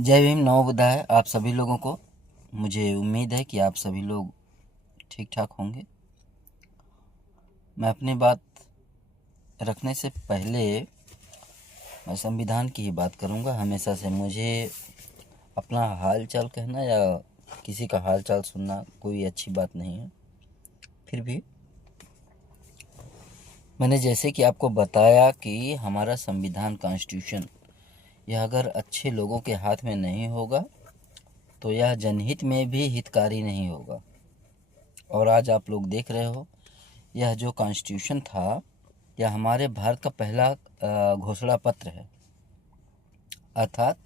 जय भीम, नमो बुद्धाय आप सभी लोगों को। मुझे उम्मीद है कि आप सभी लोग ठीक ठाक होंगे। मैं अपनी बात रखने से पहले मैं संविधान की ही बात करूंगा। हमेशा से मुझे अपना हाल चाल कहना या किसी का हाल चाल सुनना कोई अच्छी बात नहीं है। फिर भी मैंने जैसे कि आपको बताया कि हमारा संविधान कॉन्स्टिट्यूशन यह अगर अच्छे लोगों के हाथ में नहीं होगा तो यह जनहित में भी हितकारी नहीं होगा। और आज आप लोग देख रहे हो, यह जो कॉन्स्टिट्यूशन था यह हमारे भारत का पहला घोषणा पत्र है। अर्थात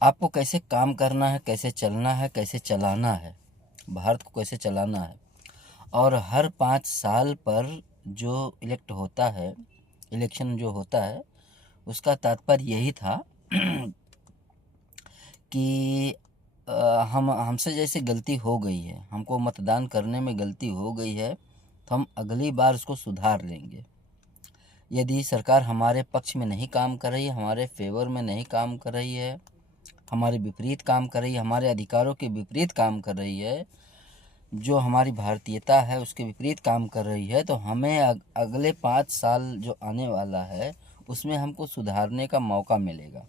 आपको कैसे काम करना है, कैसे चलना है, कैसे चलाना है, भारत को कैसे चलाना है। और हर 5 साल पर जो इलेक्ट होता है, इलेक्शन जो होता है, उसका तात्पर्य यही था कि हमसे जैसे गलती हो गई है, हमको मतदान करने में गलती हो गई है, तो हम अगली बार उसको सुधार लेंगे। यदि सरकार हमारे पक्ष में नहीं काम कर रही है, हमारे फेवर में नहीं काम कर रही है, हमारे विपरीत काम कर रही है, हमारे अधिकारों के विपरीत काम कर रही है, जो हमारी भारतीयता है उसके विपरीत काम कर रही है, तो हमें अगले 5 साल जो आने वाला है उसमें हमको सुधारने का मौका मिलेगा।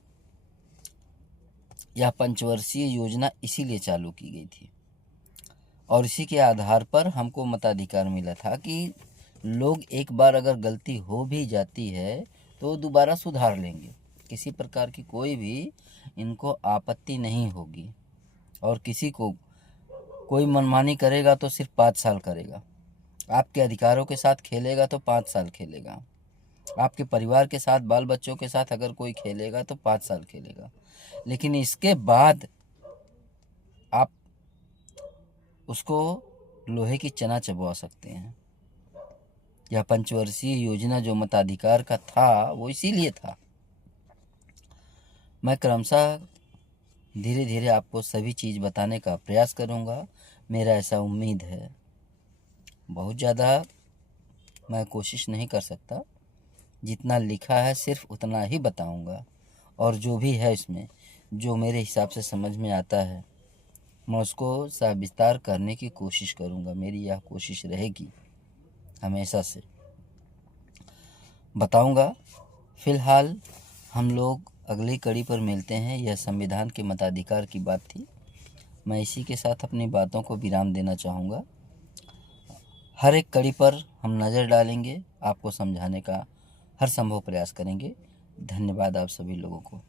यह पंचवर्षीय योजना इसीलिए चालू की गई थी और इसी के आधार पर हमको मताधिकार मिला था कि लोग एक बार अगर गलती हो भी जाती है तो दोबारा सुधार लेंगे। किसी प्रकार की कोई भी इनको आपत्ति नहीं होगी। और किसी को कोई मनमानी करेगा तो सिर्फ 5 साल करेगा। आपके अधिकारों के साथ खेलेगा तो 5 साल खेलेगा। आपके परिवार के साथ, बाल बच्चों के साथ अगर कोई खेलेगा तो 5 साल खेलेगा। लेकिन इसके बाद आप उसको लोहे की चना चबवा सकते हैं। यह पंचवर्षीय योजना जो मताधिकार का था वो इसीलिए था। मैं क्रमशः धीरे धीरे आपको सभी चीज़ बताने का प्रयास करूंगा। मेरा ऐसा उम्मीद है। बहुत ज़्यादा मैं कोशिश नहीं कर सकता, जितना लिखा है सिर्फ उतना ही बताऊंगा। और जो भी है इसमें, जो मेरे हिसाब से समझ में आता है, मैं उसको सविस्तार करने की कोशिश करूंगा। मेरी यह कोशिश रहेगी हमेशा से, बताऊंगा। फ़िलहाल हम लोग अगली कड़ी पर मिलते हैं। यह संविधान के मताधिकार की बात थी। मैं इसी के साथ अपनी बातों को विराम देना चाहूँगा। हर एक कड़ी पर हम नज़र डालेंगे, आपको समझाने का हर संभव प्रयास करेंगे। धन्यवाद आप सभी लोगों को।